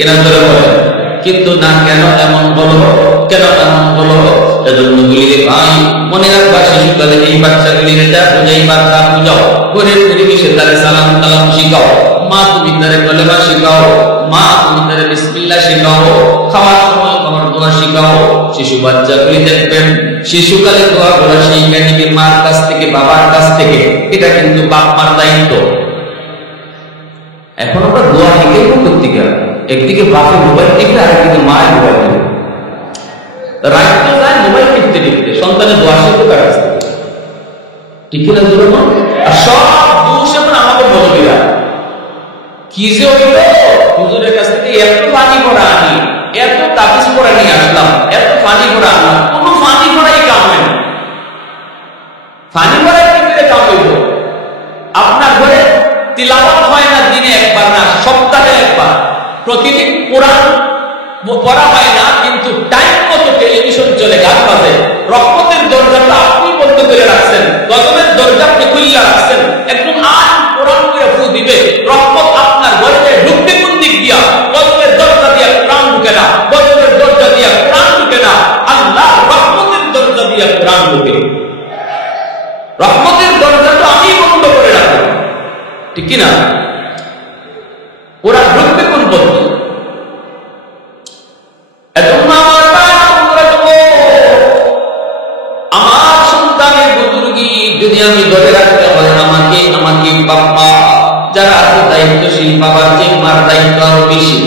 কিনা ধরে বলেন। কিন্তু না, কেন এমন হলো, কেন এমন হলো? এজন্য বলি রে ভাই, মনে রাখবা শিশুকালে এই বাচ্চাগুলির যা বুঝাই বাচ্চা বুঝাও, ঘরের পরিবেশে তারে সালাম কালাম শিখাও, মা তুমি তারে কলেমা শিখাও, মা তুমি তারে বিসমিল্লাহ শিখাও, খাওয়ার সময় খাবার দোয়া শিখাও। শিশু বাচ্চাগুলি দেখবেন শিশুকালে দোয়া বলা শিখে নিবে মার কাছ থেকে, বাবার কাছ থেকে। এটা কিন্তু বাপ মার দায়িত্ব। এখন আমরা দোয়া শিখে করতে গেলাম, একদিকে বাপের মোবাইল টিপে, আরেকদিকে মায়ের মোবাইল টিপে, রাত তো যায় মোবাইল টিপতে টিপতে, সন্তানের দোয়া শিখতে কাটছে। ঠিক না ধরুন? আর সব দোষ এখন আমাদের মৌলবীরা। কি যে হইল, হুজুরের কাছ থেকে এত পানি ভরা আনি, এত তাবিজ পড়া নিয়ে আসলাম, এত পানি ভরা আনলাম, কোন পানি ভরাই কাম হয় না। পানি ভরাই কি করে কাম হইব? আপনার ঘরে তিলাওয়াত হয় না দিনে একবার, না সপ্তাহে একবার, প্রতিদিন কোরআন পড়া হয় না, কিন্তু টাইম মতো টেলিভিশন চলে, গান বাজে। রহমতের দরজাটা আপনি বন্ধ করে রাখছেন, গজবের দরজা আপনি খুললা রাখছেন। একদম আজ কোরআন করে ফু দিবে, রহমত আপনার ঘরে ঢুকতে কোন দিক দিয়া? গজবের দরজা দিয়া কোরআন ঢুকে না, গজবের দরজা দিয়া কোরআন ঢুকে না, আল্লাহ রহমতের দরজা দিয়া কোরআন ঢুকে। রহমতের দরজাটা আমি বন্ধ করে রাখবো, ঠিক কিনা? ওরা ঢুকবে কোন পদ্ধতি? আমার সন্তানের বুজুর্গি যদি আমি ধরে রাখতে হয়, আমাকে বাবা যারা আছে দায়িত্বশীল, বাবার চেয়ে মার দায়িত্ব আরো বেশি।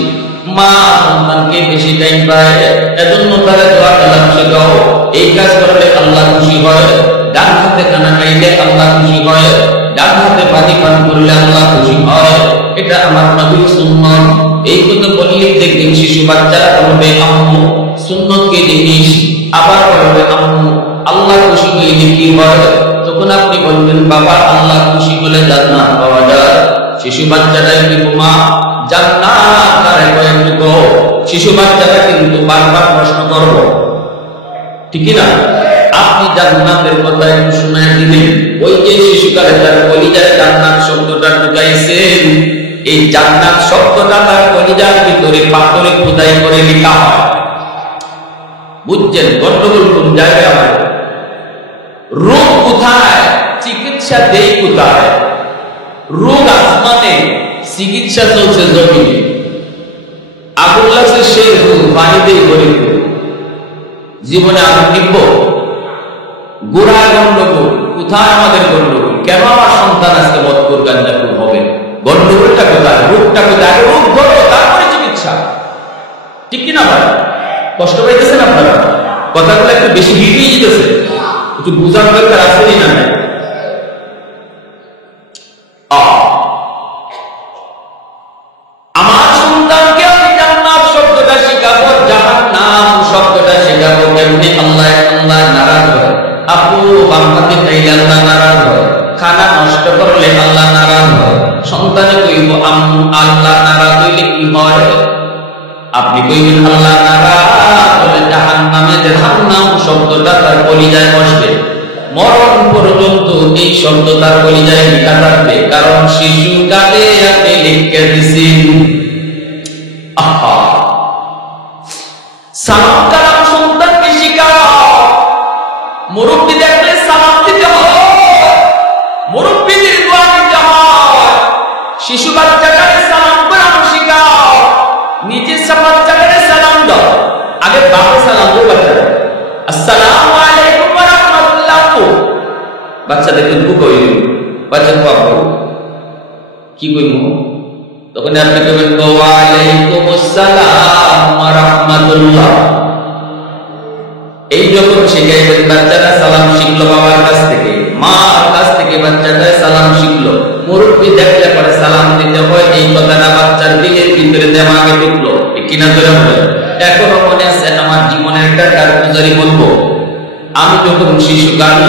মা সন্তানকে বেশি টাইম পায়, এজন্য তারা দোয়া কালাম শেখাও। এই কাজ করলে আল্লাহ খুশি হয়। ডান হাতে খানা খাইলে আল্লাহ খুশি হয়, ডান হাতে পানি পান করলে আল্লাহ খুশি হয়। এটা আমার নবীর সুন্নাত। এই কথা বললে দেখবেন শিশু বাচ্চারা বলবে আম্মু, সুন্নাত কি জিনিস? আবার বলবে আম্মু, আল্লাহ খুশি হইলে কি হয়? তখন আপনি বলবেন বাবা, আল্লাহ খুশি হলে জান্নাত পাওয়া যায়। শিশু বাচ্চাটাই কিন্তু মা জান্নাত কারে কয় গো? শিশু বাচ্চাটা কিন্তু বারবার প্রশ্ন করব, ঠিক না? আপনি জান্নাতের কথা একটু শুনায় দিলেন, ওই যে শিশুকালে তার কলিজায় জান্নাত শব্দটা ঢুকাইছেন, এই জান্নাত শব্দটা তার কলিজার ভিতরে পাথরে খোদাই করে লেখা হয়। বুঝছেন গন্ডগোল কোন জায়গায় হয়? রোগ কোথায়, চিকিৎসা দেই কোথায়? রোগ আসমানে, চিকিৎসা চলছে জমিনে। আগুন লাগছে সেই রোগ পানি দিয়ে গরিব, জীবনে আগুন নিব। গোড়া গন্ডগোল কোথায়? আমাদের গন্ডগোল। কেন আমার সন্তান আজকে মদখোর গাঁজাখোর হবে? গন্ডগোলটা কোথায়? রোগটা কোথায়? রোগ ধরো, তারপরে চিকিৎসা, ঠিক কিনা ভাই? কষ্ট পাইতেছেন আপনারা? কথাগুলো একটু বেশি হিট হয়ে যেতেছে, একটু বুঝার দরকার আছে না? আমার সন্তানকে আমি জান্নাত শব্দটা শেখাবো, জাহান্নাম শব্দটা শেখাবো। কেমনি? আল্লাহ নারাজ হয়। আপু বাংলাতে খাইলে আল্লাহ নারাজ হয়, খানা নষ্ট করলে আল্লাহ নারাজ হয়। সন্তানে কইব আম্মু, আল্লাহ নারাজ হইলে কি হয়? আপনি কইবেন আল্লাহ নারাজ হলে জাহান্নামে, জাহান্নাম শব্দটা তার কলিজায় বসবে। মরণ পর্যন্ত এই শব্দ তার কলিজায় লেখা থাকবে, কারণ শিশুকালে আপনি লিখে দিছেন। সালাম কালাম সন্তানকে শিখাও। মুরব্বী দেখলে সালাম দিতে হয়, মুরব্বীদের দোয়া দিতে হয়। শিশু বাচ্চাটাকে সালাম করানো শিখাও, নিজের বাচ্চাটাকে সালাম দাও। আগে বাপে সালাম দাও, বাচ্চা আসসালামু আলাইকুম ওয়া রাহমাতুল্লাহ। বাচ্চা দেখুন কইল, বাচ্চা বাবু কি কইব? তখন আপনি কইবেন ওয়া আলাইকুম আসসালাম ওয়া রাহমাতুল্লাহ। এই যখন শিখাইবেন, বাচ্চাটা সালাম শিখলো বাবার কাছ থেকে, মার কাছ থেকে বাচ্চাটা সালাম শিখলো। মুরব্বী দেখলে পরে সালাম দিতে হয়, এই কথাটা বাচ্চার দিলের ভিতরে দেমাগে ঢুকলো, কিনা ধরে বলে। এখনো মনে আছে আমার জীবনের একটা কারগুজারি বলবো। আমি যখন শিশুকাল,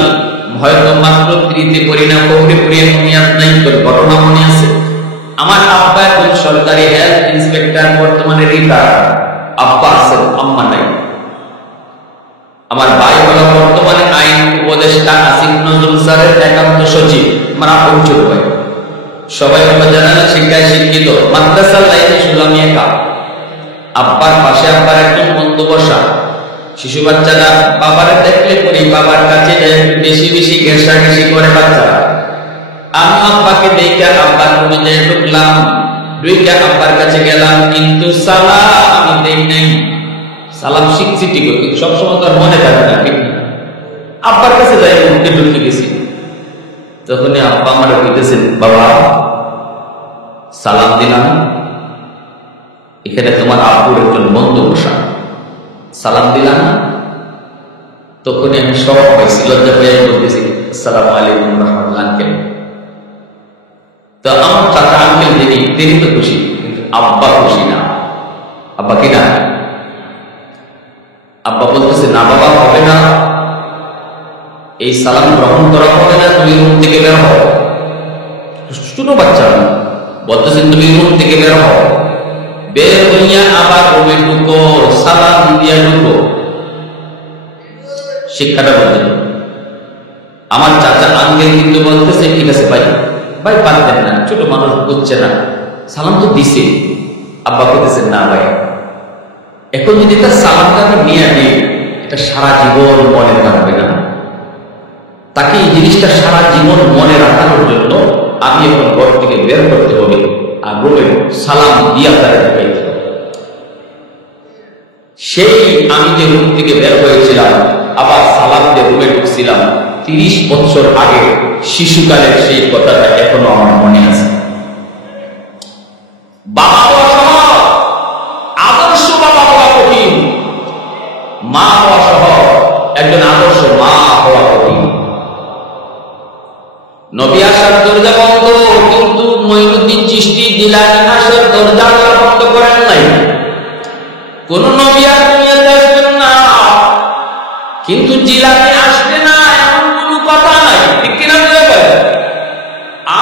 হয়তো মাত্র 3 পড়ি না, কবরে পড়িয়ে মনিয়াত নাই, তোর ঘটনা মনে আছে। আমার আব্বা এখন সরকারি হেলথ ইন্সপেক্টর, বর্তমানে রিটায়ার। আব্বা আছেন, আম্মা নাই। আমার ভাই হলো বর্তমানে আইন উপদেষ্টা আসিফ নজরুল স্যারের একান্ত সচিব। আমার আপন ছোট ভাই, সবাই হলো জানালে শিক্ষায় শিক্ষিত, মাদ্রাসার লাইনে শুনলাম একা। আব্বার পাশে আব্বার একজন বন্ধু বসা। শিশু বাচ্চারা বাবারে দেখলে পরে বাবার কাছে যায়, বেশি বেশি ঘেঁষাঘেঁষি করে বাচ্চারা। আমি আব্বাকে দেখে আব্বার রুমে যেয়ে ঢুকলাম, ঢুকে আব্বার কাছে গেলাম, কিন্তু সালাম আমি দেই নাই। সালাম শিখছি ঠিক, কিন্তু সবসময় তো আর মনে থাকে না, ঠিক না? আব্বার কাছে যাই মুখে ঢুকে গেছি, তখনই আব্বা আমার কইতেছেন, বাবা সালাম দিলাম, এখানে তোমার আব্বুর একজন বন্ধু বসা, সালাম দিলাম। তখনই আমি সব পাইছি, লজ্জা পেয়ে বলতেছি আসসালামু আলাইকুম রাহমাতুল্লাহ আঙ্কেল। তো আমার চাচা আঙ্কেল তিনি তো খুশি, কিন্তু আব্বা খুশি না। আব্বা কি না? আব্বা বলতেছে, না বাবা হবে না, এই সালাম গ্রহণ করা হবে না, তুমি রুম থেকে বের হও। ছোট বাচ্চা বলতেছেন, তুমি রুম থেকে বের হও। বের হইয়া আবার রুমে ঢুকো, সালাম দিয়া ঢুকো। শিক্ষাটা বলতেন আমার চাচা আঙ্কেল, কিন্তু বলতেছে ঠিক আছে ভাই, ভাই পারতেন না, ছোট মানুষ বুঝছে না, সালাম তো দিছে। আব্বা বলতেছেন, না ভাই, এখন যদি তার সালামটা আমি নিয়ে নিই, এটা সারা জীবন মনে থাকবে না। তাকে এই জিনিসটা সারা জীবন মনে রাখানোর জন্য আমি এখন ঘর থেকে বের করতে হবে, আর রুমে সালাম দিয়া তারা ঢুকাইতে হবে। সেই আমি যে রুম থেকে বের হয়েছিলাম, আবার সালাম দিয়ে রুমে ঢুকছিলাম, 30 বছর আগে শিশুকালের সেই কথাটা এখনো আমার মনে আছে। বাবা হওয়া সহজ, আদর্শ বাবা হওয়া কঠিন। মা হওয়া সহজ, একজন আদর্শ মা হওয়া কঠিন। নবী আসার দরজা বন্ধ, কিন্তু মঈনুদ্দিন চিশতি জিলানী আসার দরজা বন্ধ করেন নাই। কোন নবী আর দুনিয়াতে আসবেন না, কিন্তু জিলানী আসবে না এমন কোন কথা নাই, ঠিক কিনা?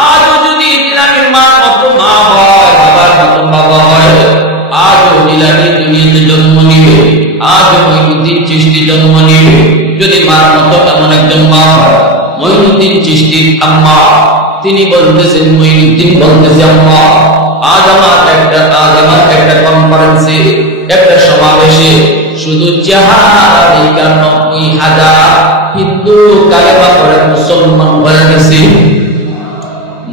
আজও যদি জিলানীর মা মতো মা হয়, বাবার মতো বাবা হয়, আজও জিলানী দুনিয়াতে জন্ম নিবে, আজও মঈনুদ্দিন চিশতি জন্ম নিবে যদি মার মতো এমন একজন মা হয়। মঈনুদ্দিন চিশতির আম্মা তিনি বলতেছেন, মঈনুদ্দিন বলতেছে, আম্মা আজ আমার একটা কনফারেন্সে, একটা সমাবেশে শুধু 90,000 হিন্দু কালেমা পড়ে মুসলমান হয়ে গেছে।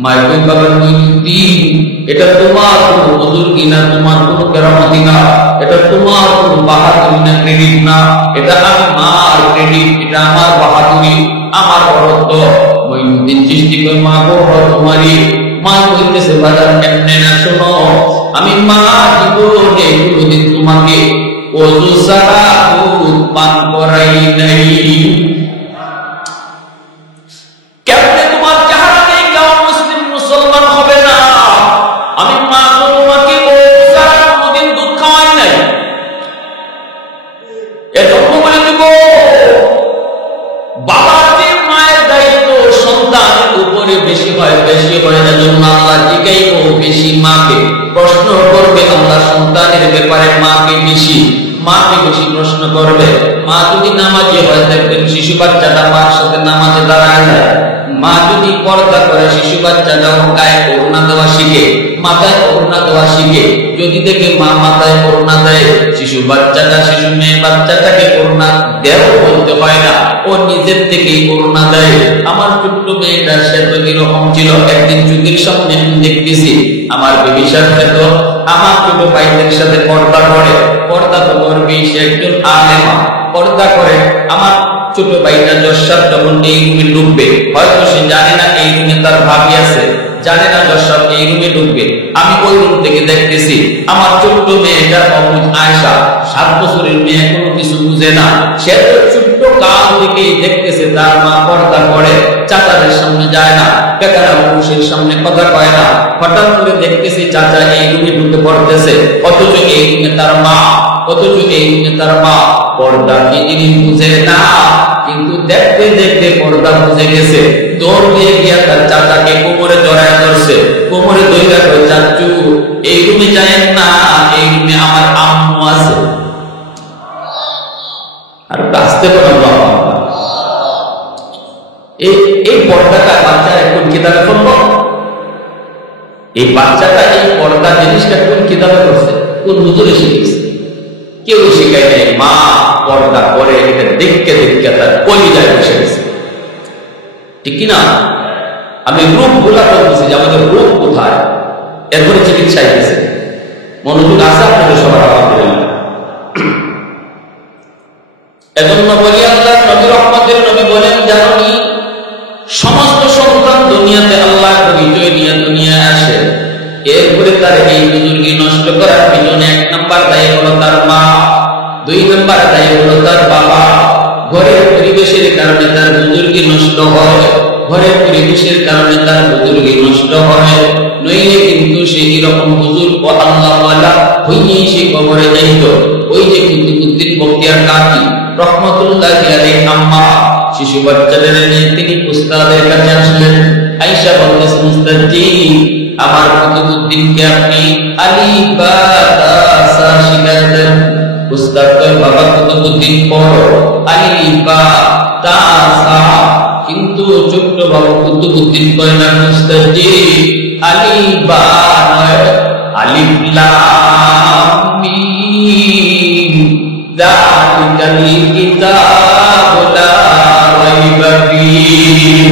মাইকেল বাবার মঈনুদ্দিন, এটা তোমার কোনো বুজুর্গি না, তোমার কোনো কেরামতি না, এটা তোমার কোনো বাহাদুরি না, ক্রেডিট না, এটা আমার ক্রেডিট, এটা আমার বাহাদুরি, আমার বড়ত্ব। মঈনুদ্দিন চিশতি কই, মা গো তোমারই। মা বলতেছে, বাজার এমনি না, শোনো, আমি মা জীবনে কোনোদিন তোমাকে ওযু ছাড়া দুধ পান করাই নাই। কেমনে তোমার চেহারা দেখে মুসলিম মুসলমান হবে না? আমি মা তো তোমাকে ওযু ছাড়া কোনোদিন দুধ খাওয়াই নাই। এটুকু বলে দেব, বাবার যে মায়ের দায়িত্ব সন্তানের উপরে বেশি হয় এজন্য আল্লাহ জিজ্ঞাইব বেশি মাকে, প্রশ্ন করবে আল্লাহ সন্তানের ব্যাপারে মাকে বেশি প্রশ্ন করবে। মা যদি নামাজি হয়, দেখবেন শিশু বাচ্চাটা মার সাথে নামাজে দাঁড়ায় যায়। মা যদি পর্দা করে, শিশু বাচ্চাটাও গায়ে ওড়না দেওয়া শিখে, মাথায় ওড়না দেওয়া শিখে। যদি দেখে মা মাথায় ওড়না দেয়, শিশু মেয়ে বাচ্চাটাকে ওড়না দেও বলতে হয় না, ও নিজের থেকেই ওড়না দেয়। আমার ছোট্ট মেয়েটা সে তো এরকম ছিল। একদিন চোখের সামনে দেখতেছি আমার বেবি সাথে তো আমার ছোট ভাইদের সাথে পর্দা করে, পর্দা তো করবি, সে একজন আলেমা, পর্দা করে। আমার ছোট ভাইটা জশাদ যখন এই রুমে ঢুকবে, হয়তো সে জানে না এই রুমে তার ভাবি আছে, জানে না জশাদ এই রুমে ঢুকবে। আমি ওই রুম থেকে দেখতেছি আমার ছোট্ট মেয়েটা অবুঝ আয়েশা, 7 বছরের মেয়ে, কোনো কিছু বুঝে না। সে তো ছোট্ট কাল থেকেই দেখতেছে তার মা পর্দা করে, চাচাদের সামনে যায় না, বেকারা পুরুষের সামনে কথা কয় না। হঠাৎ করে দেখতেছি চাচা এই রুমে ঢুকে পড়তেছে, অথচ এই রুমে তার মা, পর্দা কি জিনিস বুঝে না, কিন্তু দেখতে দেখতে পর্দা বুঝে গেছে। দৌড় দিয়ে গিয়া তার চাচাকে কোমরে জড়ায় ধরছে, কোমরে ধইরা কয়, চাচু এই রুমে যায়েন না, এই রুমে আমার আম্মু আছে। আর আসতে পারো বাবা, এই পর্দাটা বাচ্চারা কোন কিতাবে পড়লো? এই বাচ্চাটা এই পর্দা জিনিসটা কোন কিতাবে করছে? কোন হুজুরে শিখেছে? কেউ শিখায় নাই। মা পর্দা করে এটা দেখতে দেখতে তার কলিজায় বসে গেছে, ঠিক কিনা? আমি রূপ গুলা বলতেছি যে আমাদের রূপ কোথায়, এরপরে চিকিৎসায় গেছে। মনোযোগ আছে আপনাদের সবার? আলহামদুলিল্লাহ। এজন্য বলি আল্লাহ নবী রহমতের নবী বলেন, জানি সমস্ত সন্তান দুনিয়াতে আল্লাহ পরিচয় নিয়ে দুনিয়ায় আসে, এরপরে তার এই বুজুর্গি নষ্ট করার পিছনে 1 নাম্বার দায়ী হলো তার মা, 2 নাম্বার দায়ী হলো তার বাবা। ঘরের পরিবেশের কারণে তার বুজুর্গি নষ্ট হয়, ঘরের পরিবেশের কারণে তার বুজুর্গি নষ্ট হয়, নইলে কিন্তু সে এরকম বুজুর্গ আল্লাহওয়ালা হইয়েই সে কবরে যাইত। ওই যে কুতুবউদ্দিন বখতিয়ার কাকি রহমতুল্লাহ আলাইহি আম্মা শিশু বাচ্চাদের নিয়ে তিনি উস্তাদের কাছে আসলেন। আয়েশা বলতেছেন, উস্তাদজি আমার কুতুবউদ্দিনকে আপনি আলিফ বা তা সা শিখায় দেন। উস্তাদ কয়, বাবা কুতুবউদ্দিন পড়ো আলিফ বা তা সা। কিন্তু ছোট্ট বাবা কুতুবউদ্দিন কয়, না উস্তাদজি আলিফ বা নয়, আলিফ লাম মিম যালিকাল কিতাবু লা রাইবা ফীহ।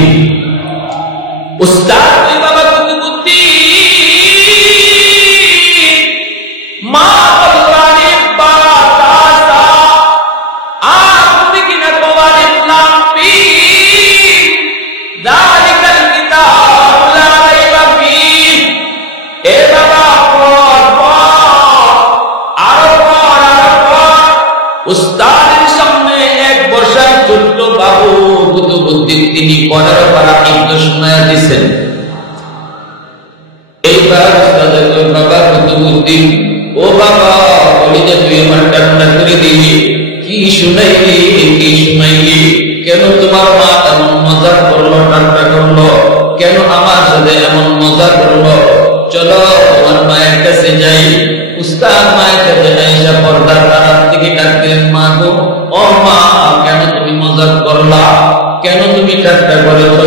উস্তাদ বাবা কুতুবউদ্দিন মা বলল আলিফ বা তা সা, আপনি কি না কো আলিফ লাম মিম যালিকাল কিতাবু লা রাইবা ফীহ। এ বাবা উস্তাদের সামনে 1 বর্ষার ছোট্ট বাবু কুতুবউদ্দিন তিনি 15 পারা কিন্তু শোনায়া দিয়েছেন। এইবার উস্তাদের কয়, বাবা কুতুবউদ্দিন, ও বাবা বলি যে তুই আমার ঠান্ডা করে দিলি, কি শুনাইলি কি শুনাইলি? কেন তোমার মা এমন মজা করলো, ঠান্ডা করলো? কেন আমার সাথে এমন মজা করলো? চলো তোমার মায়ের কাছে যাই। উস্তাদ মায়ের কাছে আয়েশা পর্দার আড়াল থেকে ডাকলেন, মা গো, ও মা, কেন তুমি মজাক করলা? কেন তুমি ঠাট্টা করেছ?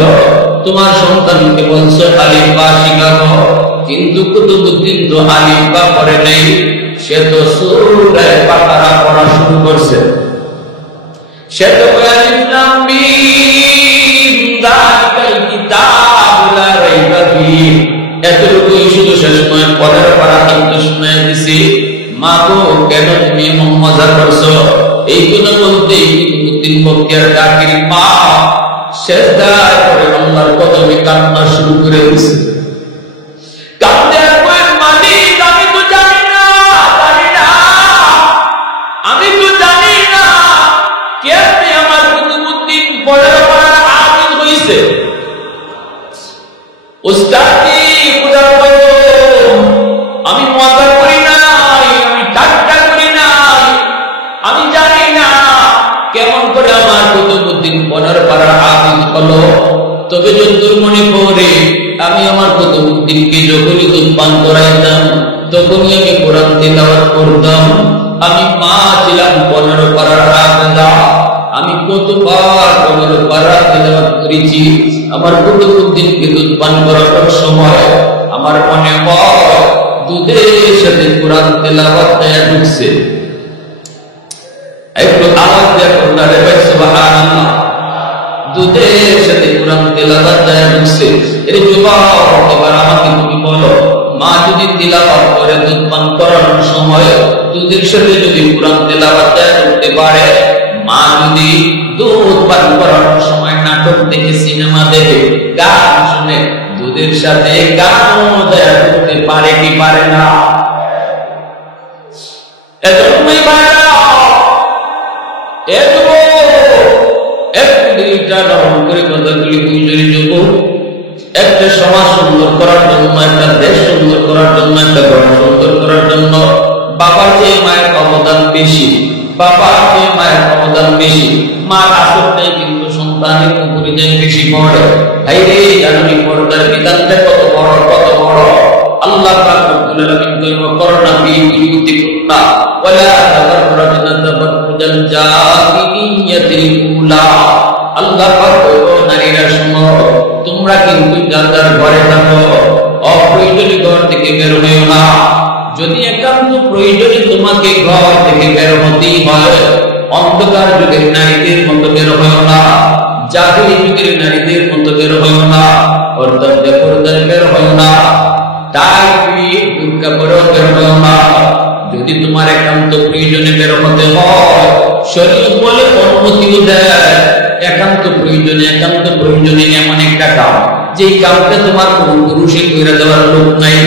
তোমার সন্তানকে বলছো আলিফ বা শিখাবো, কিন্তু কুতুবউদ্দিন তো আলিফ বা পড়ে নেই, সে তো সূরা বাকারা পড়া শুরু করছে। সে তো আলিফ লাম মিম যালিকাল কিতাবু লা রাইবা ফীহ এতটুকুই শুধু শেষ নয়, 15 পারা কিন্তু শুনে দিছি। মা গো, কেন তুমি এমন মজা করছো? এই কথা বলতেই কুতুবউদ্দিন বখতিয়ার কাকির মা সেজদায় পড়ে আল্লাহর কদমে কান্না শুরু করে দিয়েছে। কাঁদতে কয়, মালিক আমি তো জানি না, আমি তো জানি না কেমনে আমার কুতুবউদ্দিন 15 পারা আবিদ হইছে। উস্তাদি আমি মজা করি নাই, আমি ঠাট্টা করি নাই, আমি জানি না কেমন করে আমার কুতুবউদ্দিন 15 পারা আবিদ হলো। তবে যতদূর মনে পড়ে, আমি আমার কুতুবউদ্দিনকে যখনই দুধ পান করাইতাম তখনই আমি কোরআন তিলাওয়াত করতাম। আমি মা ছিলাম 15 পারার আবিদা, আমি কতবার 15 পারা তিলাওয়াত করেছি। আমার কুতুবউদ্দিনকে দুধ পান করার সময় আমার মনে হয় দুধের সাথে কোরআন তেলাওয়াত দেয়া ঢুকছে। একটু আওয়াজ দিয়ে কোরআন রে ভাই সুবহানাল্লাহ। দুধের সাথে কোরআন তেলাওয়াত দেয়া ঢুকছে। এর যুবক, এবার আমাকে তুমি বলো, মা যদি তেলাওয়াত করে দুধ পান করানোর সময় দুধের সাথে যদি কোরআন তেলাওয়াত দেয়া ঢুকতে পারে, মা যদি দুধ পান করানোর সময় নাটক দেখে, সিনেমা দেখে, গান শুনে দুধের সাথে গানও দেয়া করতে পারে কি পারে না? এজন্যই ভাইরা একটু নরম করে কথাগুলি বুঝলি যুবক। একটা সমাজ সুন্দর করার জন্য, একটা দেশ সুন্দর করার জন্য, একটা ঘর সুন্দর করার জন্য বাবার চেয়ে মায়ের অবদান বেশি, বাবার চেয়ে মায়ের অবদান বেশি। মার আসরটাই কিন্তু সন্তানের উপরে যায় বেশি পড়ে। ভাই রে, জানি পর্দার বিধানটা কত বড়, কত বড়। আল্লাহ পাক রব্বুল আলামিন কইবো, করোনা বি বুয়ুতিকুন্না ওয়ালা তাবাররাজনা তাবাররুজাল জাহিলিয়াতিল উলা। আল্লাহ পাক কইবো, নারীরা শুনো, তোমরা কিন্তু যার যার ঘরে থাকো, অপ্রয়োজনীয় ঘর থেকে বের হইও না। যদি একান্ত প্রয়োজনে তোমাকে ঘর থেকে বের হতেই হয়, অন্ধকার যুগের নারীদের মতো বের হয়েও না, জাহিলি যুগের নারীদের মতো বের হয়েও না, অর্থাৎ বেপরদার বের হয়েও না, টাইট বুরকা পরেও বের হয়েও না। যদি তোমার একান্ত প্রয়োজনে বের হতে হয়, শরীয়ত বলে অনুমতিও দেয়। একান্ত প্রয়োজনে এমন একটা কাজ, যেই কাজটা তোমার কোনো পুরুষে করে দেওয়ার লোক নাই,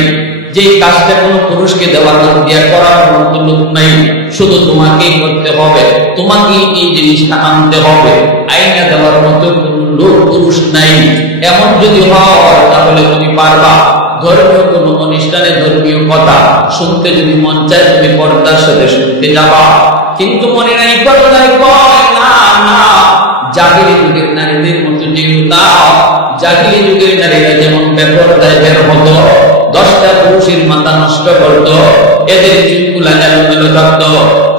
যেই কাজটা কোনো পুরুষকে দেওয়ার লোক দিয়ে করার মতো লোক নাই, শুধু তোমাকেই করতে হবে, তোমাকেই এই জিনিসটা আনতে হবে, আইনা দেওয়ার মতো কোনো লোক পুরুষ নাই। এমন যদি হয় তাহলে তুমি পারবা। ধর্মীয় কোনো অনুষ্ঠানে ধর্মীয় কথা শুনতে যদি মন চায়, তুমি পর্দার সাথে শুনতে যাবা। কিন্তু মনে নাই পর্দায় কয় না, না, জাহিলি যুগের নারীদের মতো যেও না। জাহিলি যুগের নারীরা যেমন বেপরদায় বের হতো, 10টা পুরুষের মাথা নষ্ট করত, এদের চুলগুলা এলোমেলো থাকতো,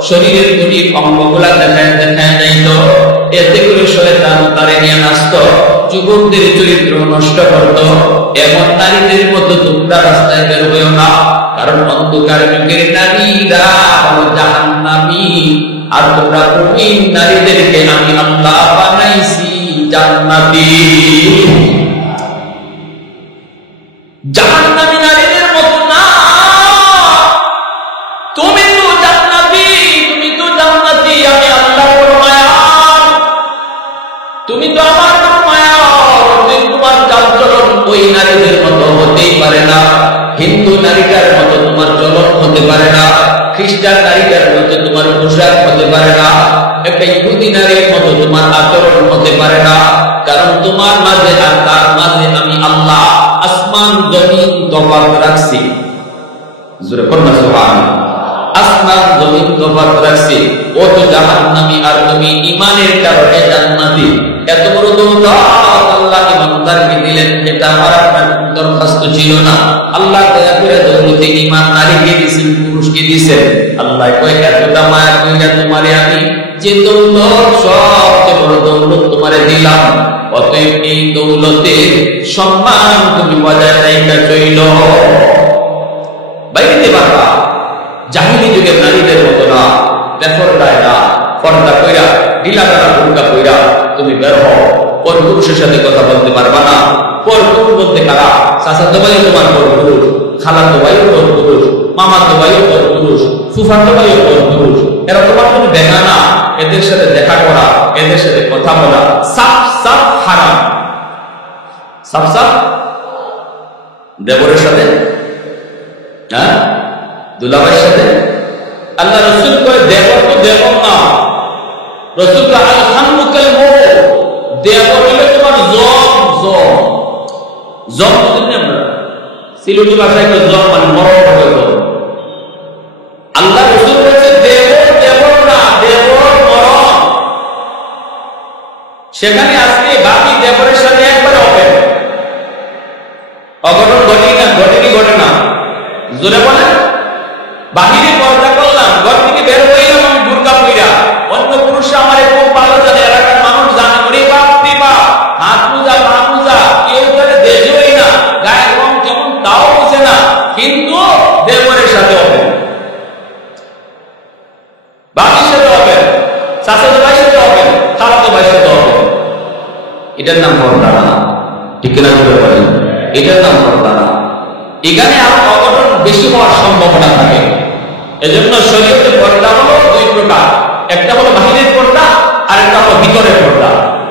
শরীরের গরিব অঙ্গগুলা দেখায় যাইত, এতে করে শয়তান তারে নিয়ে নাচত, যুবকদের চরিত্র নষ্ট করত। এমন নারীদের মতো তোমরা রাস্তায় বের হইও না, কারণ অন্ধকার যুগের নারীরা হলো জাহান্নামী। আর তোমরা মুমিন নারীদেরকে আমি আল্লাহ বানাইছি জান্নাতি। জাহান্নামী নারীদের মতো না, তুমি তো জান্নাতি, তুমি তো জান্নাতি। আমি আল্লাহ বড় মায়ার, তুমি তো আমার বড় মায়ার। তোমার চালচলন ওই নারীদের মতো হতেই পারে না। হিন্দু নারীটার মতো তোমার চলন হতে পারে না, খ্রিস্টান নারীটার মতো তোমার পোশাক হতে পারে না, একটা ইহুদি নারীর মতো তোমার আচরণ হতে পারে না। কারণ তোমার মাঝে আর তার মাঝে আমি আল্লাহ আসমান জমিন তফাৎ রাখছি। আসমান জমিন তফাৎ রাখছি। ও তো জাহান্নামী আর তুমি ঈমানের কারণে জান্নাতি। এত বড় দৌলত আল্লাহ ইমানদারকে দিলেন, এটা আমার আপনার দরখাস্ত ছিল না। আল্লাহ দয়া করে দৌলতে ঈমান নারীকে দিয়েছেন, পুরুষকে দিয়েছেন। আল্লাহ কয় এতটা মায়া কইরা তোমারে আমি যে দৌলত, সবচেয়ে বড় দৌলত তোমারে দিলাম, অতএব এই দৌলতের সম্মান তুমি বজায় রাখা চইল। বাইরে পারবা। জাহিলি যুগের নারীদের মতো না, বেপরদায় না, পর্দা কইরা ঢিলাঢালা বুরকা কইরা তুমি বের হও। পর পুরুষের সাথে কথা বলতে পারবা না। পর পুরুষ বলতে কারা? চাচাতো ভাইও তোমার পর পুরুষ, খালাতো ভাইও পর পুরুষ, মামাতো ভাইও পর পুরুষ, ফুফাতো ভাইও পর পুরুষ। এরা তোমার কোনো দেখা না। এদের সাথে দেখা করা, এদের সাথে কথা বলা সাফ সাফ হারাম। সাফ সাফ দেবরের সাথে, হ্যাঁ, দুলাভাইয়ের সাথে। আল্লাহ রসুল করে দেবর তো দেবর না, রসুল আল খানমুকাল মো, দেবর হলে তোমার জম জম জম। আমরা সিলেটি ভাষায় জম মানে মরণ হবে। আল্লাহ রসুল বলছে দেবর দেবর না, দেবর মরণ। সেখানে আজকে বাকি দেবরের সাথে একবারে হবে অঘটন ঘটে না। জোরে বলেন, বাহিরে পর্দা করলাম, ঘর থেকে বের হইলাম আমি বুরকা পইরা, অন্য পুরুষরা আমার খুব ভালো জানে, এলাকার মানুষ জানে, ওরে বাপ রে বাপ, হাত পূজা পা পূজা, কেউ তাদের দেশই না, গায়ের রং কেমন তাও বুঝে না, কিন্তু দেবরের সাথে হবে, বাবির সাথে হবে, চাচাতো ভাইয়ের সাথে হবে, খালাতো ভাইয়ের সাথে হবে। এটার নাম পর্দা না। ঠিক কিনা জোরে বলেন, এটার নাম পর্দা না। এখানে আর অঘটন বেশি হওয়ার সম্ভাবনা থাকে। এজন্য শরীয়তে পর্দা হলো দুই প্রকার, একটা হলো বাহিরের পর্দা আর একটা হলো ভিতরের পর্দা।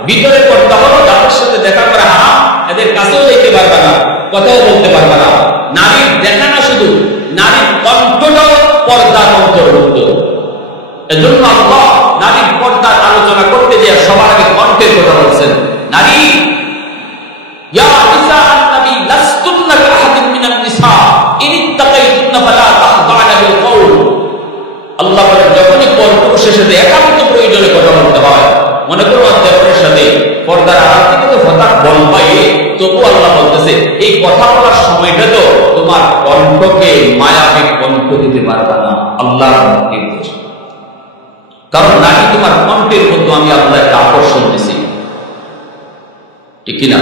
ভিতরের পর্দা হলো যাদের সাথে দেখা করা হারাম, এদের কাছেও যেতে পারবে না, কথাও বলতে পারবে না। নারীর দেখা না, শুধু নারীর কণ্ঠটাও পর্দার অন্তর্ভুক্ত। এজন্য আল্লাহ নারীর পর্দার আলোচনা করতে গিয়ে সবার আগে কণ্ঠের কথা বলছেন। নারী, ইয়া নিসা আন-নবী লাস্তুন্না কাআহাদিন মিনান নিসা ইন ইত্তাকাইতুন্না ফালা তাখদা'না বিল কওল। আল্লাহ বলেন, যখনই পুরুষের সাথে একান্ত প্রয়োজনে কথা বলতে হয়, মনে করো দেবরের সাথে পর্দার আড়াল থেকে তো কথা বলবাই, তবু আল্লাহ বলতেছে এই কথা বলার সময়টা তো তোমার কণ্ঠকে মায়াবী কণ্ঠ দিতে পারবে না। আল্লাহ নির্দেশ। কারণ নারী তোমার কণ্ঠের মধ্যে আমি আল্লাহ একটা আকর্ষণ দিছি, ঠিক কিনা?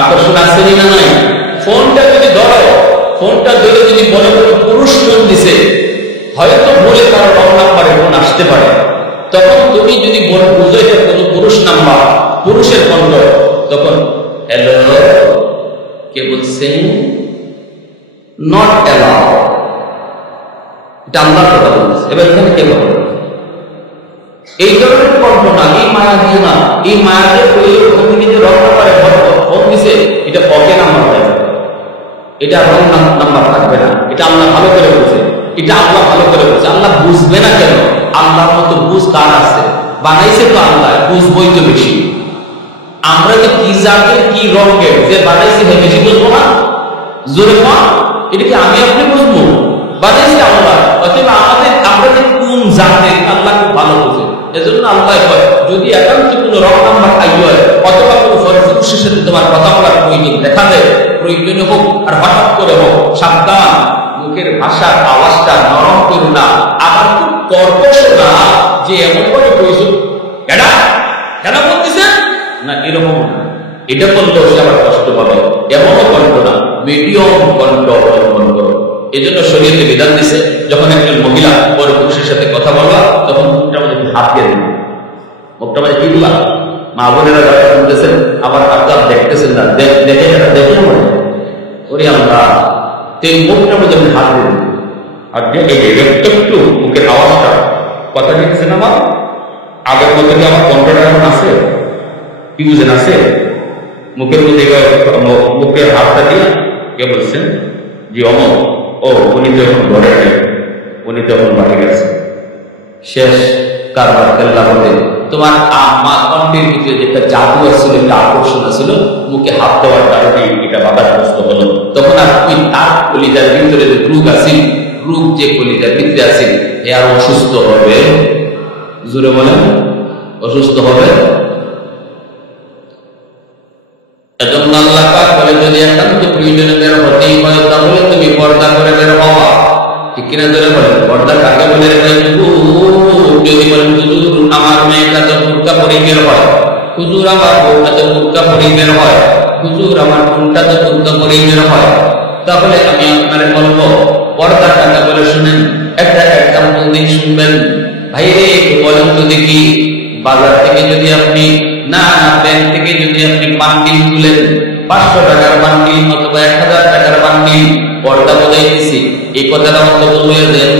আকর্ষণ আছে না নাই? ফোনটা যদি ধরো, ফোনটা ধরে যদি বলে কোনো পুরুষ ফোন দিছে, হয়তো ভুলে কারো রং নাম্বারে ফোন আসতে পারে, তখন তুমি যদি বুঝো এটা কোনো পুরুষ নাম্বার, পুরুষের কণ্ঠ, তখন হ্যালো কে বলছেন, নট অ্যালাউ, এটা আল্লাহর কথা বলছে। এবার এখানে কে বলে এই ধরনের কণ্ঠ না, এই মায়া দিয়ে না, এই মায়া দিয়ে ওখান থেকে যে রং নাম্বারে ফোন দিছে এটা অকে নাম্বার হয়ে যাবে, এটা রং নাম্বার থাকবে না। এটা আল্লাহ ভালো করে বলছে, এটা আল্লাহ ভালো করে বলছে। আল্লাহ বুঝবে না কেন? আল্লাহর মতো বুঝ কার আছে? বানাইছে তো আল্লাহ, বুঝবই তো বেশি। আমরা যে কি জাতের কি রঙের যে বানাইছি হে বেশি বুঝবো না? জোরে মা, এটা কি আমি আপনি বুঝবো? বানাইছে আল্লাহ, অতএব আমাদের আমরা যে কোন জাতের আল্লাহ খুব ভালো বুঝে। এজন্য আল্লাহ কয় যদি একান্ত কোনো রং নাম্বার আই হয় অথবা কোনো পুরুষের সাথে তোমার কথা বলার প্রয়োজন দেখা দেয়, প্রয়োজনে হোক আর হঠাৎ করে হোক, সাবধান, মুখের ভাষার আওয়াজটা নরম করো না, আবার খুব কর্কশ না যে এমন করে কইছো এটা কেন বলতেছেন না, এরকম এটা করলেও সে আবার কষ্ট পাবে, এমনও কণ্ঠ না, মিডিয়াম কণ্ঠ অবলম্বন করো। এই জন্য শরীয়তে বিধান দিছে যখন একজন মহিলা পর পুরুষের সাথে কথা বলবা তখন মুখটা মধ্যে হাত দিয়ে দিবে, মুখটা মধ্যে কি দিবা। মা বোনেরা যারা শুনতেছেন আবার আপনারা দেখতেছেন না, দেখে দেখে মনে ওরে আমরা তেল মুখটার মধ্যে হাত দিয়ে দিবে, আর একটু মুখের আওয়াজটা কথা দিচ্ছেন আমার আগের মতো কি আমার কণ্ঠটা এখন আছে কি বুঝেন আছে? মুখের মধ্যে মুখের হাতটা দিয়ে কে বলছেন জি অমর, ও উনি তো এখন ঘরে নেই, উনি তো এখন বাড়ি গেছে, শেষ কারবার কেল্লা বলে। তোমার আম্মা কণ্ঠের ভিতরে যেটা জাদু আসছিল, একটা আকর্ষণ ছিল, মুখে হাত দেওয়ার কারণে এটা বাধাগ্রস্ত হলো। তখন আর তুমি তার কলিজার ভিতরে যে রোগ আছিল, রোগ যে কলিজার ভিতরে আছিল এ আর অসুস্থ হবে, জোরে বলেন অসুস্থ হবে। এজন্য আল্লাহ পাক বলে যদি একান্ত প্রয়োজনে বের হতেই হয় তাহলে তুমি পর্দা করে বের হওয়া, ঠিক কিনা ধরে বলেন। পর্দা কাকে বলে? যদি বলেন হুজুর আমার মেয়েটা তো বুরকা পরে বের হয়, হুজুর আমার বউটা তো বুরকা পরে বের হয়, হুজুর আমার বোনটা তো বুরকা পরে বের হয়, তাহলে আমি আপনারে বলবো পর্দা কাকে বলে শুনেন। একটা এক্সাম্পল দিয়ে শুনবেন। ভাই রে বলেন তো দেখি, বাজার থেকে যদি আপনি না ব্যাংক থেকে যদি আপনি বান্ডিল তুলেন, 500 টাকার বান্ডিল অথবা 1000 টাকার বান্ডিল, পর্দা বোঝাই দিছি, এই কথাটা অন্তত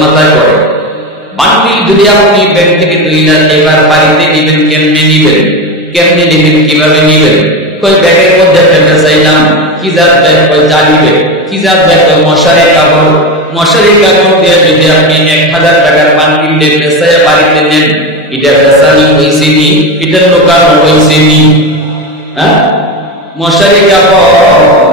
মাথায় পড়ে। বান্ডিল যদি আপনি ব্যাংক থেকে তুললেন, এবার বাড়িতে নিবেন, কেমনে নিবেন, কেমনে নিবেন, কিভাবে নিবেন? কই ব্যাগের মধ্যে একটা চাইলাম, কি জাত ব্যাগ? কই জানিবে কি জাত ব্যাগ? মশারি কাপড়, মশারি কাপড় দিয়ে যদি আপনি 1000 টাকার বান্ডিল পেঁচাইয়া বাড়িতে নেন, এটা পেঁচানো হয়েছে নি, এটা লোকানো হয়েছে নি? হ্যাঁ, মশারি কাপড়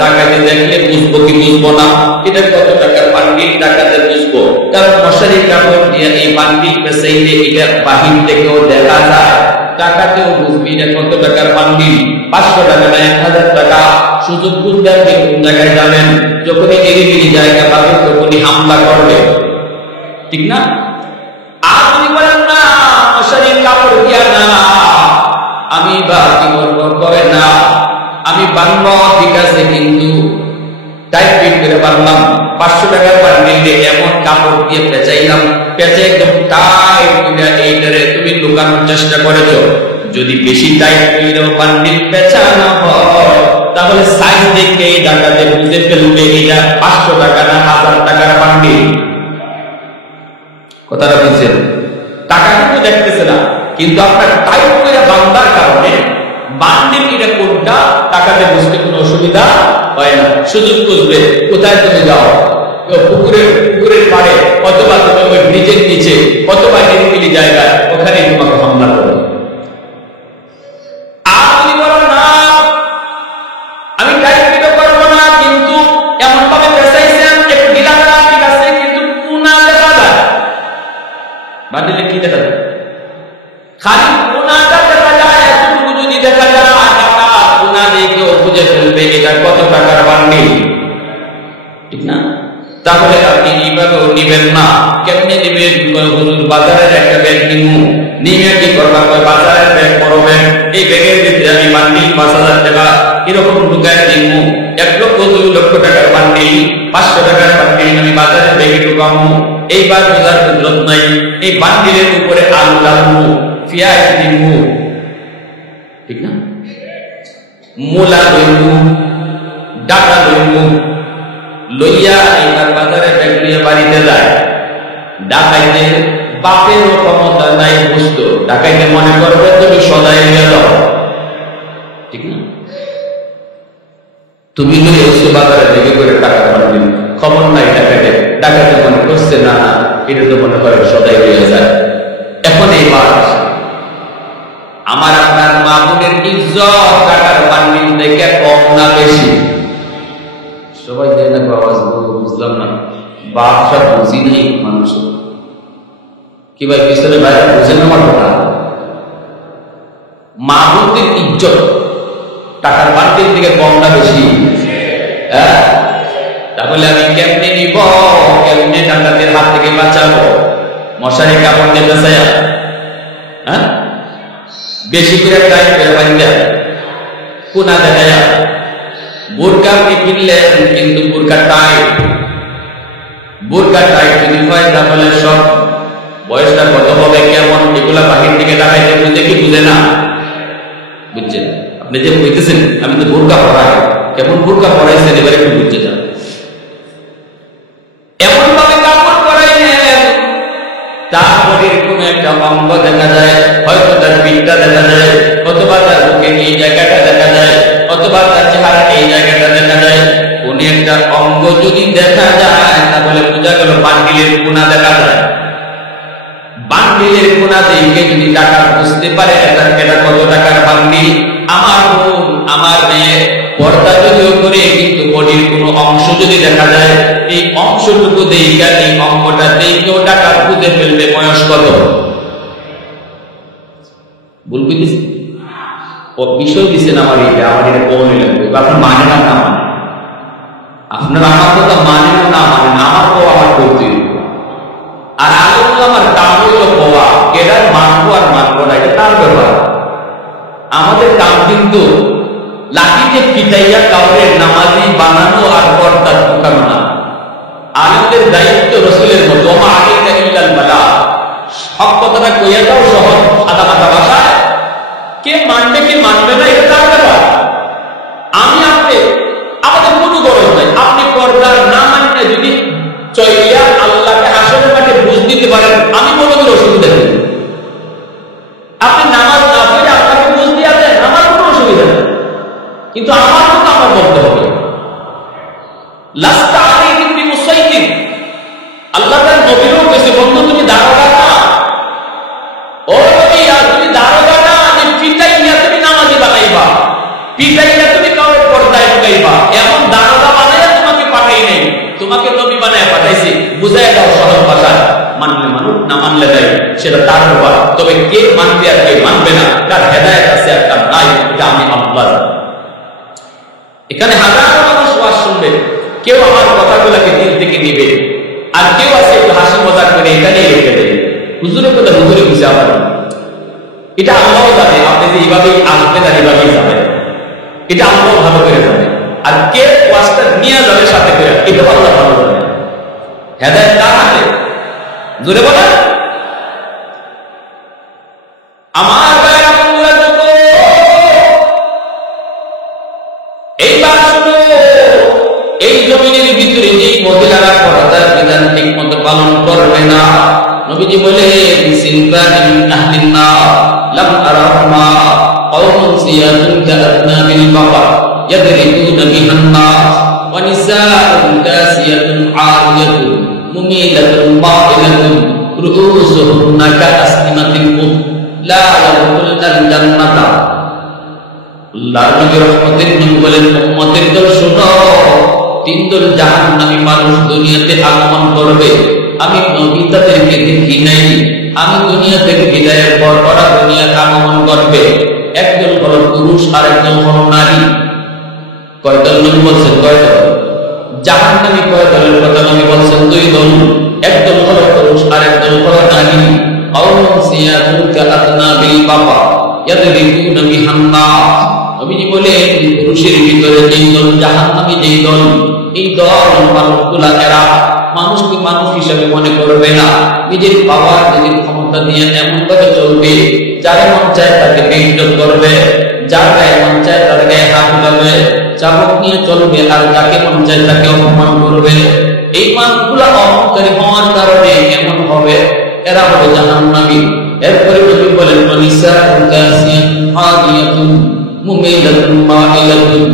টাকাতে দেখলে বুঝবো কি বুঝবো না এটা কত টাকার বান্ডিল, টাকাতে বুঝবো। কারণ মশারি কাপড় দিয়ে এই বান্ডিল পেঁচাইলে এটা বাহির থেকেও দেখা যায়, টাকাতেও বুঝবি এটা কত টাকার বান্ডিল, 500 টাকা না 1000 টাকা। সুযোগ বুঝতে আপনি কোন জায়গায় যাবেন, যখনই এরিবিরি জায়গা পাবে তখনই হামলা করবে, ঠিক না? আর তুমি বলেন না মশারির কাপড় দিয়া না, আমি বা কি বলবো, করে না আমি বানবো, ঠিক আছে, কিন্তু টাইট ফিট করে বানলাম, 500 টাকার বান্ডিল এমন কাপড় দিয়ে পেঁচাইলাম, পেঁচে একদম টাইট করে এইটারে তুমি লুকানোর চেষ্টা করেছো। যদি বেশি টাইট করে বান্ডিল পেঁচানো হয় তাহলে সাইজ দেখে এই টাকাতে বুঝে ফেলবে এটা 500 টাকা না 1000 টাকার বান্ডিল। কথাটা বুঝছেন? টাকা কিন্তু দেখতেছে না, কিন্তু আপনার টাইট করে বান্দার কারণে বান্ডিল এটা কোনটা টাকাতে বুঝতে কোনো অসুবিধা হয় না। সুযোগ বুঝবে কোথায় তুমি যাও, পুকুরের পাড়ে অথবা তুমি ওই ব্রিজের নিচে অথবা নিরিবিলি জায়গায়, ওখানে তোমাকে হামলা করবে। আর তুমি বলো না আমি টাইট ফিটও করবো না, কিন্তু এমন ভাবে পেঁচাইছেন একটু ঢিলা করা ঠিক আছে, কিন্তু কোনা দেখা যায়, বান্ডিলে কি দেখা যায়? খালি কোনাটা দেখা যায়, এতটুকু যদি দেখা যায় টাকা কোনা দেখেও বুঝে ফেলবে এটা কত টাকার বান্ডিল, ঠিক না? তাহলে আপনি এইভাবেও নিবেন না। কেমনে নিবেন? হুজুর বাজারের একটা ব্যাগ নিয়ে কি করবা? বাজারের ব্যাগ বড় ব্যাগ, এই ব্যাগের ভিতরে আমি বান্ডিল 5000 টাকা এরকম ঢুকায় দিব, 1 লক্ষ 2 লক্ষ টাকার বান্ডিল, 500 টাকার বান্ডিল আমি বাজারে দেখে ঢুকাবো। এইবার বোঝার কুদরত নাই, এই বান্ডিলের উপরে আলু ডালবো, পেঁয়াজ দিব, ঠিক না? মূলা লইব, ডাটা লইব, লইয়া এইবার বাজারে ব্যাগ নিয়ে বাড়িতে যায়। ডাকাইতে বাপেরও ক্ষমতা নাই বুঝতো, ডাকাইতে মনে করবে তুমি সদাই গেল, ঠিক না? তুমি লই এসে বাজারে দেখে করে টাকা বান্ডিল, খবর নাই ডাকাইতে, ডাকাইতে মনে করছে না না এটা তো মনে করে সদাই হয়ে যায়। এখন এইবার আমার আপনার মা বোনের ইজ্জত টাকার বান্ডিল দেখে কম না বেশি? সবাই দেয় না আওয়াজ, বুঝলাম না, বাপসা বুঝি নেই মানুষ কি ভাই, পিছনে বাইরে বুঝে নেওয়ার কথা। মা বোনদের ইজ্জত টাকার বান্ডিল থেকে কম না বেশি? হ্যাঁ, তাহলে আমি কেমনে নিব, কেমনে ডাকাতের হাত থেকে বাঁচাবো? মশারি কাপড় দিয়ে বেঁচায়া, হ্যাঁ, বেশি করে টাইট করে বান্ধা, কোনা দেখায়া, বোরকা আপনি কিনলেন কিন্তু বোরকা টাইট, বোরকা টাইট যদি হয় তাহলে সব বয়সটা কত হবে কেমন এগুলা বাহির থেকে দেখাইতে বুঝে কি বুঝে না? বুঝছেন আপনি যে বুঝতেছেন, আমি তো বোরকা পড়াই, কেমন বোরকা পড়াইছেন এবার একটু বুঝতে চান। এমন ভাবে কাপড় পরাইলেন তারপরে কোন একটা অঙ্গ দেখা যায়, হয়তো তার পিঠটা দেখা যায়, অথবা তার বুকের এই জায়গাটা দেখা যায়, অথবা তার চেহারা এই জায়গাটা দেখা যায়। কোন একটা অঙ্গ যদি দেখা যায় তাহলে বোঝা গেল বান্ডিলের কোনা দেখা যায়। বান্ডিলের কোনা দেখে যদি টাকা বুঝতে পারে এটা কত টাকার বান্ডিল। আমার বোন আমার মেয়ে পর্দা যদিও করে কিন্তু বডির কোন অংশ যদি দেখা যায়, এই অংশটুকু দেখে এই অঙ্গটা দেখেও টাকা বুঝে ফেলবে বয়স কত। বলবি ও বিষয় দিচ্ছেন আমার এটা কমই লাগবে, আপনার মানে না না মানে, আপনার আমার কথা মানে না মানে না, আমার কো আমার করতে, আর আগে আমার কাম হইল কোয়া, কেডার মানবো আর মানবো না এটা তার ব্যাপার। আমাদের কাম কিন্তু লাঠিতে পিটাইয়া কাউরে নামাজি বানানো আর পর্দা ঢুকানো না। আলেমদের দায়িত্ব রসুলের মতো, মা আলাইকা ইল্লাল বালাগ, হক কথাটা কইয়া দাও সহজ সাদা মাথা ভাষায়, কে মানবে কে মানবে না এটা তার ব্যাপার। আমি আপনি আমাদের কোনো গরজ নাই, আপনি পর্দা না মানলে যদি চইয়া আল্লাহকে আসলে মাঠে বুঝ দিতে পারেন আমি বলবো অসুবিধা নেই। আপনি নামাজ না পড়ে আপনাকে বুঝ দিয়া দেন আমার কোনো অসুবিধা নেই, কিন্তু আমার কথা আমার বলতে হবে। লাস্তা আলাইহিম বিমুসাইতির, আল্লাহ তার নবীরও কইছে বন্ধু তুমি দারোগা না, ও নবী আর তুমি দারোগা না, যে পিটাইয়া তুমি নামাজি বানাইবা, পিটাইয়া তুমি কারোর পর্দায় ঢুকাইবা, এমন দারোগা বানাইয়া তোমাকে পাঠাই নাই, তোমাকে নবী বানাইয়া পাঠাইছি। বুঝাই দাও সহজ ভাষায়, মানলে মানুষ না মানলে দেয় সেটা তার ব্যাপার। তবে কে মানবে আর কে মানবে না তার হেদায়েত আছে আর তার নাই, এটা আমি আল্লাহ। এখানে হাজারো মানুষ ওয়াজ শুনবে, কেউ আমার কথাগুলোকে দিল থেকে নিবে, আর কেউ আছে একটু হাসি মজাক করে এখানেই রেখে দেবে। হুজুরের কথা হুজুরে বুঝে আবার এটা আল্লাহও জানে, আপনি যে এইভাবেই আসবেন আর এইভাবেই যাবেন, এটা আল্লাহও ভালো করে জানে। আর কে ওয়াজটা নিয়ে যাবে সাথে করে এটাও আল্লাহ ভালো জানে। হেদায়েত কার হাতে? জোরে বলেন। আমার ভাইরা বন্ধুরা যত এইবার শুনো, এই জমিনের ভিতরে যে মহিলারা পর্দার বিধান ঠিক মতো পালন করবে না, নবীজি বলে সিনফানিন আহলিন নার লাম আরাহুমা কওমুন সিয়াতুন কাআদনাবিল বাকার ইয়াদরিকুনা বিহান নাস ওয়া নিসাউন কাসিয়াতুন আরিয়াতুন মুমিলাতুন মাইলাতুন রুউসুহুন্না কাআসনিমাতিল বুখ লা ইয়াদখুলুনাল জান্নাতা। আল্লাহর নবী রহমতের নবী বলেন উম্মতের দল শোনো, 3 দল জাহান্নামী মানুষ দুনিয়াতে আগমন করবে। আমি নবী তাদেরকে দেখি নাই, আমি দুনিয়া থেকে বিদায়ের পর ওরা দুনিয়াতে আগমন করবে। একদল হলো পুরুষ আর একদল হলো নারী। কয় দল নবী বলছেন? কয় দল? জাহান্নামী কয় দলের কথা নবী বলছেন? 2 দল। একদল হলো পুরুষ আর একদল হলো নারী। কওমুন সিয়াতুন কাআদনাবিল বাকার ইয়াদরিকুনা বিহান নাস। নবীজি বলেন পুরুষের ভিতরে যেই দল জাহান্নামী, যেই দল, এই দল মানুষগুলা এরা মানুষকে মানুষ হিসাবে মনে করবে না, নিজের পাওয়ার নিজের ক্ষমতা নিয়ে এমন ভাবে চলবে, যার মন চায় তাকে বেইজ্জত করবে, যার গায়ে মন চায় তার গায়ে হাত উঠাবে, চাবুক নিয়ে চলবে, আর যাকে মন চায় তাকে অপমান করবে। এই মানুষগুলা অহংকারী হওয়ার কারণে এমন হবে, এরা হবে জাহান্নামী। এরপরে নবী বলেন নিসাউন কাসিয়াতুন হাদিয়াতুন মুমিলাতুন মাইলাতুন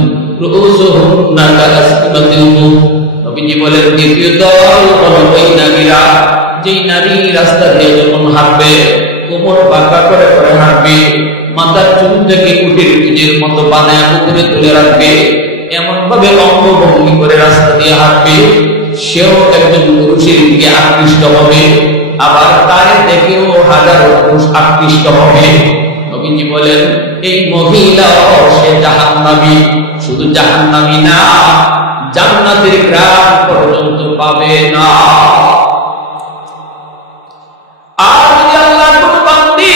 রুউসুহুন্না কাসকিমাতিল মুখ। নবীজি বলেন দ্বিতীয় দল হলো ওই নারীরা, যেই নারী রাস্তা দিয়ে যখন হাঁটবে কোমর বাঁকা করে করে হাঁটবে, মাথার চুল থেকে উঠে নিজের মতো বানায় উপরে তুলে রাখবে, এমন ভাবে অঙ্গভঙ্গি করে রাস্তা দিয়ে হাঁটবে, সেও একজন পুরুষের দিকে আকৃষ্ট হবে, আবার তার দেখেও হাজারো পুরুষ আকৃষ্ট হবে। নবীজি বলেন এই মহিলাও সে জাহান্নামী। শুধু জাহান্নামী না, জান্নাতের গ্রাম পর্যন্ত পাবে না। আর যদি আল্লাহর কোন বান্দী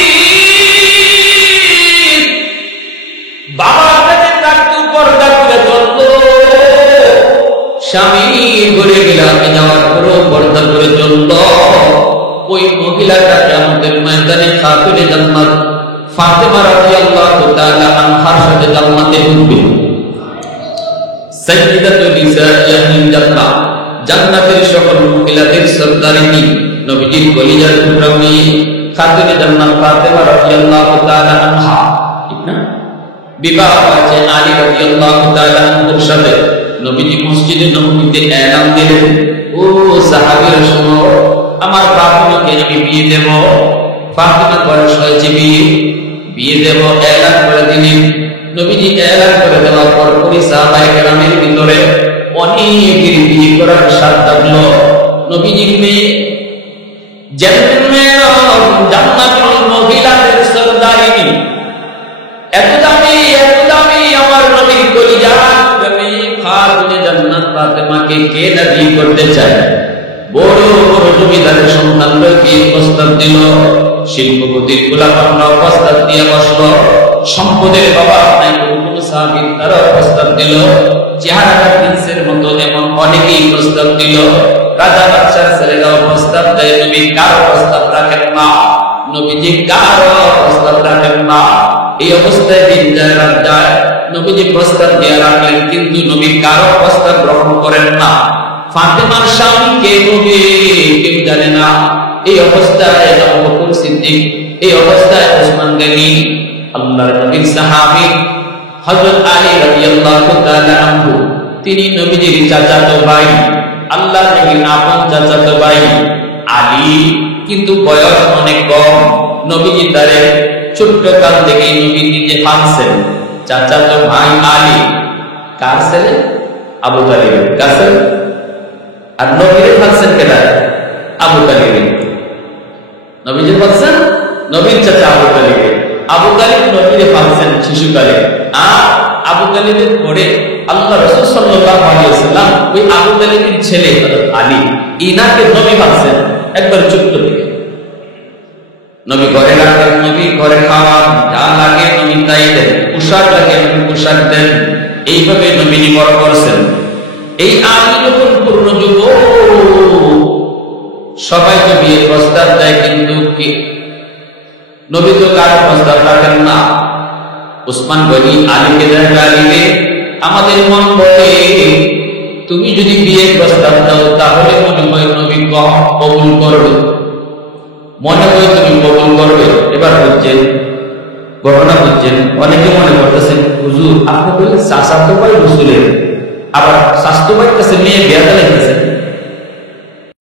বাবার কাছে থাকতো, পর্দা করে চলতো, স্বামী ঘুরে গেলামে যাওয়ার পরও পর্দা করে চলতো, ওই মহিলাটাকে আমাদের ময়দানে খাতুনে জান্নাত ফাতেমা রাদিয়াল্লাহু তাআলা আনহার সাথে জান্নাতে ঢুকবে। সাইয়্যিদাতুন নিসাইল জান্নাহ, জান্নাতের সকল মহিলাদের সরদারিনী, নবীজির কলিজার টুকরা মেয়ে খাতুনে জান্নাত ফাতেমা রাদিয়াল্লাহু তাআলা আনহা, ঠিক না? বিবাহ আছে আলী রাদিয়াল্লাহু তাআলা আনহুর সাথে। নবীজি মসজিদে নববীতে এলান দিলেন, ও সাহাবীরা শোনো, আমার ফাতেমাকে আমি বিয়ে দেব। ফাতেমার বয়স হয়েছে, বিয়ে দেব এলান করে দিলেন। নবীজি এলান করে দেওয়ার পর সাহাবায়ে কেরামের ভিতরে অনেকের বিয়ে করার স্বাদ লাগলো। নবীজির মেয়ে জান্নাতুল মহিলাদের সরদারিনী, এত দামি আমার নবীর কলিজা মেয়ে খাতুনে জান্নাত ফাতেমাকে কে না বিয়ে করতে চায়? বড় বড় জমিদারের সন্তানরা বিয়ে প্রস্তাব দিল, শিল্পপতির গোলাপান্না প্রস্তাব দিয়ে বসলো, সম্পদের বাবা নাই কোন সাহাবীর তারা প্রস্তাব দিল, চেহারাটা প্রিন্সের মতো এমন অনেকেই প্রস্তাব দিল, রাজা বাদশার ছেলেরাও প্রস্তাব দেয়। নবী কারো প্রস্তাব রাখেন না, নবীজি কারো প্রস্তাব রাখেন না। এই অবস্থায় দিন যায়, রাত যায়, নবীজি প্রস্তাব দিয়ে রাখলেন, কিন্তু নবী কারো প্রস্তাব গ্রহণ করেন না। ফাতেমার স্বামী কে হবে কেউ জানে না। এই অবস্থায় আবু বকর সিদ্দিক, এই অবস্থায় ওসমান গনি, আল্লাহর নবীর সাহাবী হযরত আলী রাদিয়াল্লাহু তাআলা আনহু, তিনি নবীজির চাচাতো ভাই, আল্লাহর নবীর আপন চাচাতো ভাই। আলী কিন্তু বয়স অনেক কম, নবীজি তারে ছোট্ট কাল থেকেই নবী নিজে পালছেন। চাচাতো ভাই আলী কার ছেলে? আবু তালিবের। কার ছেলে? আর নবীরে পালছেন কেনা? আবু তালিবের। নবীজি পালছেন নবীর চাচা আবু তালিবের। আবু তালিব নবীরে পালছেন শিশুকালে। আর আবু তালিবের পরে আল্লাহ রাসূল সাল্লাল্লাহু আলাইহি ওয়াসাল্লাম ওই আবু তালিবের ছেলে হযরত আলী, ইনাকে নবী পালছেন একবার ছোট্ট থেকে। নবী ঘরে রাখেন, নবী ঘরে খাওয়ান, যা লাগে নবী তাই দেন, পোশাক লাগে নবী পোশাক দেন, এইভাবে নবীজি বড় করছেন। এই আলী যখন পূর্ণ যুবক, সবাইকে বিয়ের প্রস্তাব দেয়, কিন্তু নবী তো কারো প্রস্তাব রাখেন না। ওসমান গনি আলীকে দেন, আলীকে আমাদের মন বলে তুমি যদি বিয়ের প্রস্তাব দাও তাহলে মনে হয় নবী কবুল করবে, মনে হয় তুমি কবুল করবে। এবার বুঝছেন ঘটনা, বুঝছেন? অনেকে মনে করতেছেন হুজুর আপনি বললেন চাচাতো ভাই রাসূলের, আবার স্বাস্থ্য ভাইয়ের কাছে মেয়ে বিয়ে দিলেন,